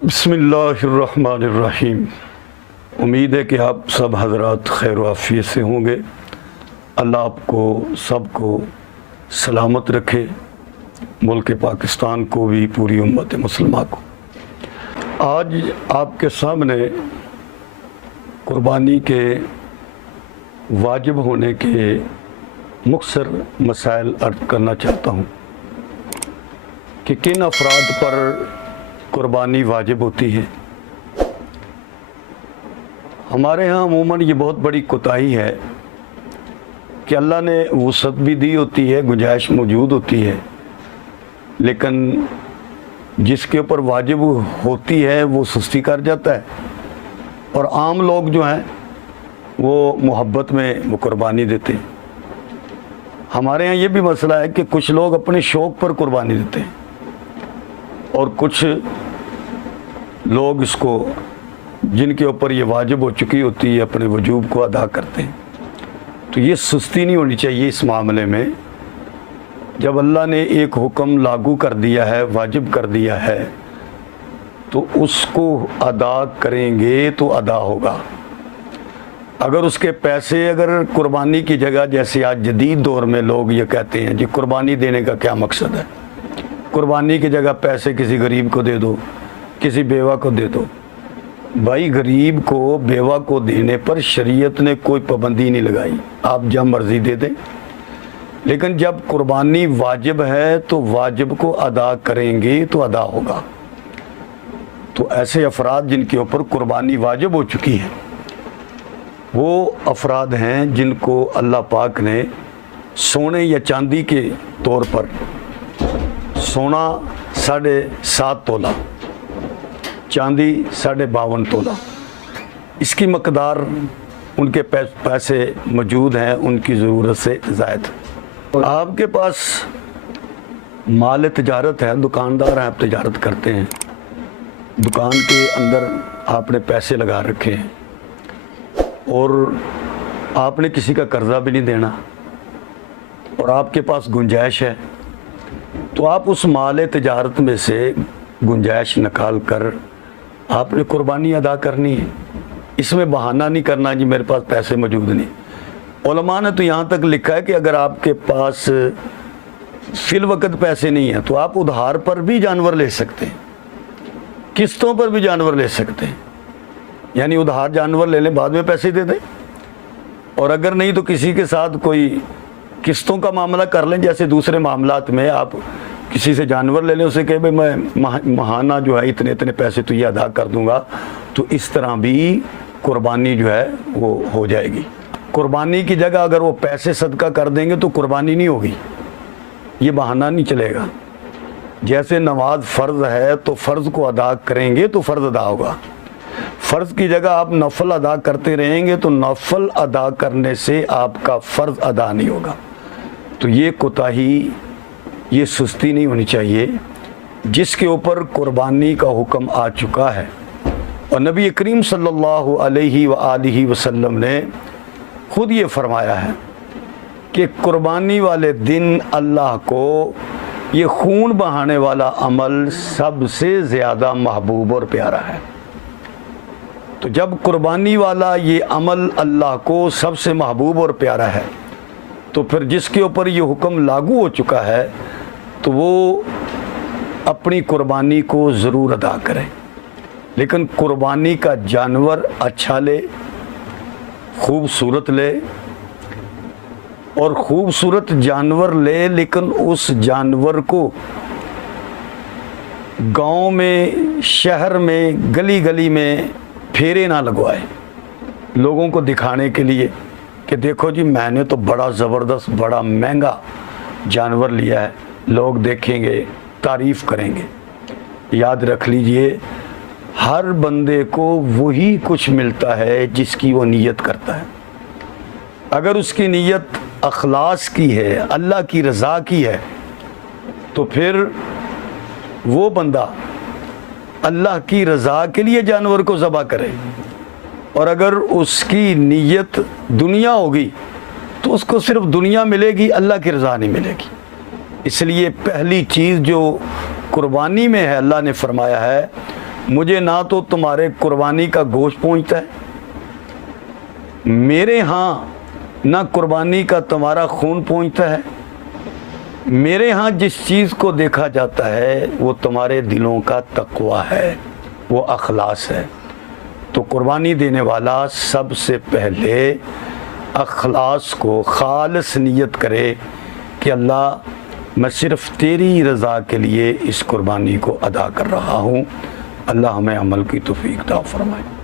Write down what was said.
बिस्मिल्लाहिर्रहमानिर्रहीम। उम्मीद है कि आप सब हज़रात खैर आफियत से होंगे। अल्लाह आपको सबको सलामत रखे, मुल्क पाकिस्तान को भी, पूरी उम्मत मुसलमान को। आज आपके सामने कुर्बानी के वाजिब होने के मुख्तसर मसाइल अर्ज़ करना चाहता हूँ कि किन अफराद पर कुर्बानी वाजिब होती है। हमारे यहाँ अमूमन ये बहुत बड़ी कोताही है कि अल्लाह ने वुसअत भी दी होती है, गुंजाइश मौजूद होती है, लेकिन जिसके ऊपर वाजिब होती है वो सुस्ती कर जाता है और आम लोग जो हैं वो मोहब्बत में वो कुर्बानी देते हैं। हमारे यहाँ ये भी मसला है कि कुछ लोग अपने शौक़ पर कुर्बानी देते हैं और कुछ लोग इसको, जिनके ऊपर ये वाजिब हो चुकी होती है, अपने वजूब को अदा करते हैं। तो ये सुस्ती नहीं होनी चाहिए इस मामले में। जब अल्लाह ने एक हुक्म लागू कर दिया है, वाजिब कर दिया है, तो उसको अदा करेंगे तो अदा होगा। अगर उसके पैसे, अगर कुर्बानी की जगह, जैसे आज जदीद दौर में लोग ये कहते हैं जी कुर्बानी देने का क्या मकसद है, कुर्बानी की जगह पैसे किसी गरीब को दे दो, किसी बेवा को दे दो। भाई, गरीब को, बेवा को देने पर शरीयत ने कोई पाबंदी नहीं लगाई, आप जब मर्जी दे दें, लेकिन जब कुर्बानी वाजिब है तो वाजिब को अदा करेंगे तो अदा होगा। तो ऐसे अफराद जिनके ऊपर कुर्बानी वाजिब हो चुकी है वो अफराद हैं जिनको अल्लाह पाक ने सोने या चांदी के तौर पर, सोना 7.5 तोला, चांदी 52.5 तोला, इसकी मकदार उनके पैसे मौजूद हैं, उनकी ज़रूरत से ज़ायद। और आपके पास माल तिजारत है, दुकानदार हैं, आप तिजारत करते हैं, दुकान के अंदर आपने पैसे लगा रखे हैं और आपने किसी का कर्ज़ा भी नहीं देना और आपके पास गुंजाइश है, तो आप उस माल तिजारत में से गुंजाइश निकाल कर आपने कुर्बानी अदा करनी है। इसमें बहाना नहीं करना जी मेरे पास पैसे मौजूद नहीं। उलमा ने तो यहाँ तक लिखा है कि अगर आपके पास फिल वक़्त पैसे नहीं हैं तो आप उधार पर भी जानवर ले सकते हैं, किस्तों पर भी जानवर ले सकते हैं, यानी उधार जानवर ले लें, बाद में पैसे दे दें। और अगर नहीं तो किसी के साथ कोई किस्तों का मामला कर लें, जैसे दूसरे मामलात में आप किसी से जानवर ले लें, उसे कहे भाई मैं महाना जो है इतने इतने पैसे तो ये अदा कर दूंगा, तो इस तरह भी कुर्बानी जो है वो हो जाएगी। कुर्बानी की जगह अगर वो पैसे सदका कर देंगे तो कुर्बानी नहीं होगी, ये बहाना नहीं चलेगा। जैसे नमाज फ़र्ज़ है तो फ़र्ज़ को अदा करेंगे तो फ़र्ज़ अदा होगा, फ़र्ज़ की जगह आप नफल अदा करते रहेंगे तो नफल अदा करने से आपका फ़र्ज़ अदा नहीं होगा। तो ये कोताही, ये सुस्ती नहीं होनी चाहिए। जिसके ऊपर कुर्बानी का हुक्म आ चुका है और नबी करीम सल्लल्लाहु अलैहि व आलिहि वसल्लम ने खुद ये फरमाया है कि कुर्बानी वाले दिन अल्लाह को ये खून बहाने वाला अमल सबसे ज़्यादा महबूब और प्यारा है। तो जब कुर्बानी वाला ये अमल अल्लाह को सबसे महबूब और प्यारा है तो फिर जिसके ऊपर ये हुक्म लागू हो चुका है तो वो अपनी कुर्बानी को ज़रूर अदा करें, लेकिन कुर्बानी का जानवर अच्छा ले, खूबसूरत ले, और खूबसूरत जानवर ले, लेकिन उस जानवर को गांव में, शहर में, गली गली में फेरे ना लगवाए लोगों को दिखाने के लिए कि देखो जी मैंने तो बड़ा ज़बरदस्त, बड़ा महंगा जानवर लिया है, लोग देखेंगे, तारीफ़ करेंगे। याद रख लीजिए, हर बंदे को वही कुछ मिलता है जिसकी वो नीयत करता है। अगर उसकी नीयत अखलास की है, अल्लाह की रज़ा की है, तो फिर वो बंदा अल्लाह की रज़ा के लिए जानवर को ज़बह करे। और अगर उसकी नीयत दुनिया होगी तो उसको सिर्फ दुनिया मिलेगी, अल्लाह की रज़ा नहीं मिलेगी। इसलिए पहली चीज़ जो कुर्बानी में है, अल्लाह ने फरमाया है مجھے نہ تو تمہارے قربانی کا گوشت پہنچتا ہے، میرے ہاں نہ قربانی کا تمہارا خون پہنچتا ہے، میرے ہاں جس چیز کو دیکھا جاتا ہے وہ تمہارے دلوں کا تقوی ہے، وہ اخلاص ہے۔ تو قربانی دینے والا سب سے پہلے اخلاص کو خالص نیت کرے کہ اللہ میں صرف تیری رضا کے لیے اس قربانی کو ادا کر رہا ہوں۔ اللہ ہمیں عمل کی توفیق عطا فرمائے۔